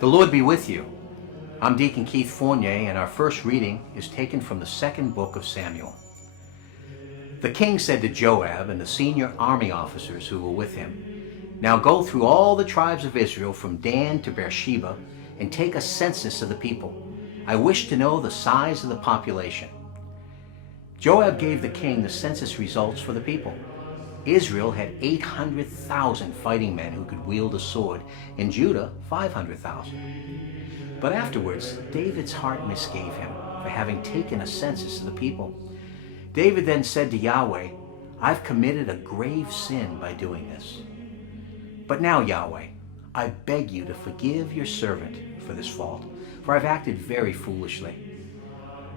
The Lord be with you. I'm Deacon Keith Fournier, and our first reading is taken from the second book of Samuel. The king said to Joab and the senior army officers who were with him, "Now go through all the tribes of Israel from Dan to Beersheba and take a census of the people. I wish to know the size of the population." Joab gave the king the census results for the people. Israel had 800,000 fighting men who could wield a sword, and Judah 500,000. But afterwards, David's heart misgave him for having taken a census of the people. David then said to Yahweh, "I've committed a grave sin by doing this. But now, Yahweh, I beg you to forgive your servant for this fault, for I've acted very foolishly."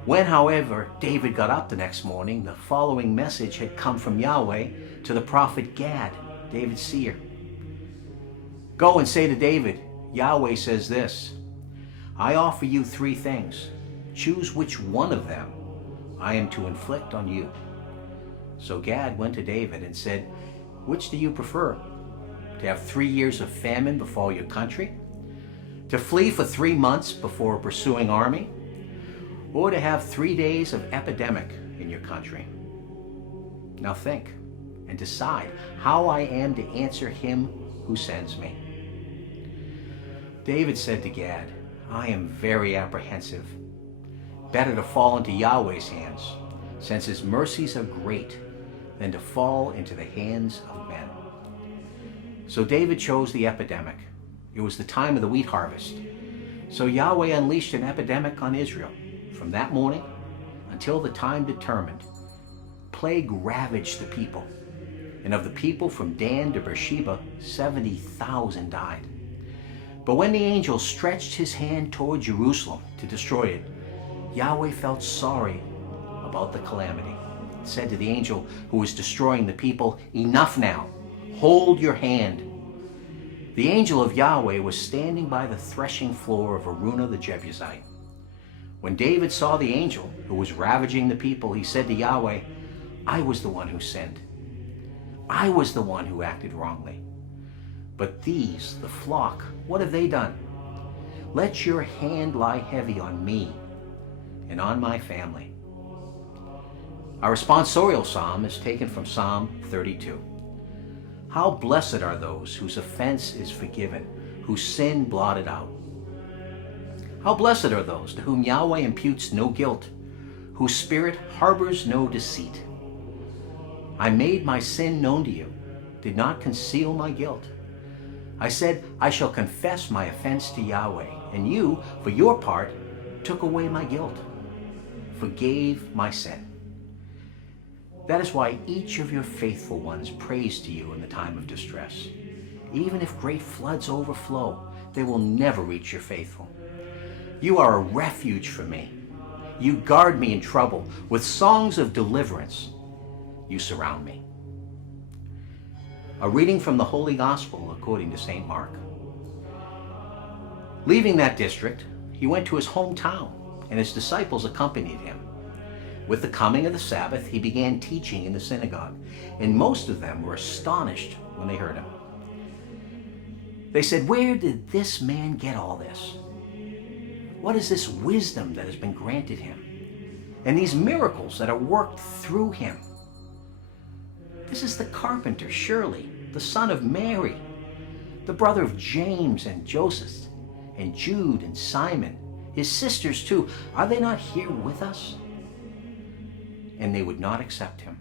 When, however, David got up the next morning, the following message had come from Yahweh to the prophet Gad, David's seer. "Go and say to David, Yahweh says this, I offer you 3 things. Choose which one of them I am to inflict on you." So Gad went to David and said, "Which do you prefer? To have 3 years of famine befall your country? To flee for 3 months before a pursuing army? Or to have 3 days of epidemic in your country? Now think and decide how I am to answer him who sends me." David said to Gad, "I am very apprehensive. Better to fall into Yahweh's hands, since his mercies are great, than to fall into the hands of men." So David chose the epidemic. It was the time of the wheat harvest. So Yahweh unleashed an epidemic on Israel. From that morning until the time determined, plague ravaged the people. And of the people from Dan to Beersheba, 70,000 died. But when the angel stretched his hand toward Jerusalem to destroy it, Yahweh felt sorry about the calamity. He said to the angel who was destroying the people, "Enough now, hold your hand." The angel of Yahweh was standing by the threshing floor of Araunah the Jebusite. When David saw the angel who was ravaging the people, he said to Yahweh, "I was the one who sinned. I was the one who acted wrongly. But these, the flock, what have they done? Let your hand lie heavy on me and on my family." Our responsorial psalm is taken from Psalm 32. How blessed are those whose offense is forgiven, whose sin blotted out. How blessed are those to whom Yahweh imputes no guilt, whose spirit harbors no deceit. I made my sin known to you, did not conceal my guilt. I said, I shall confess my offense to Yahweh, and you, for your part, took away my guilt, forgave my sin. That is why each of your faithful ones prays to you in the time of distress. Even if great floods overflow, they will never reach your faithful. You are a refuge for me. You guard me in trouble. With songs of deliverance, you surround me. A reading from the Holy Gospel according to St. Mark. Leaving that district, he went to his hometown, and his disciples accompanied him. With the coming of the Sabbath, he began teaching in the synagogue, and most of them were astonished when they heard him. They said, "Where did this man get all this? What is this wisdom that has been granted him? And these miracles that are worked through him? This is the carpenter, surely, the son of Mary, the brother of James and Joseph, and Jude and Simon, his sisters too. Are they not here with us?" And they would not accept him.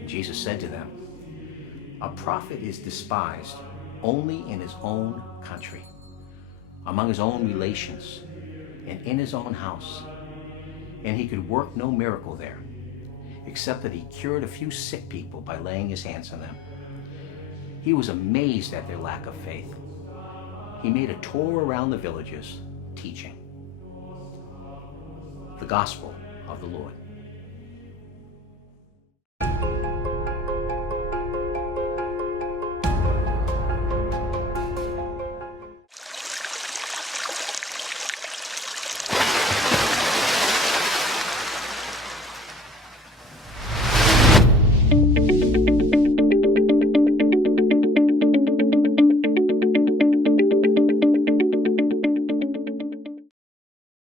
And Jesus said to them, "A prophet is despised only in his own country, among his own relations, and in his own house." And he could work no miracle there, except that he cured a few sick people by laying his hands on them. He was amazed at their lack of faith. He made a tour around the villages, teaching. The Gospel of the Lord.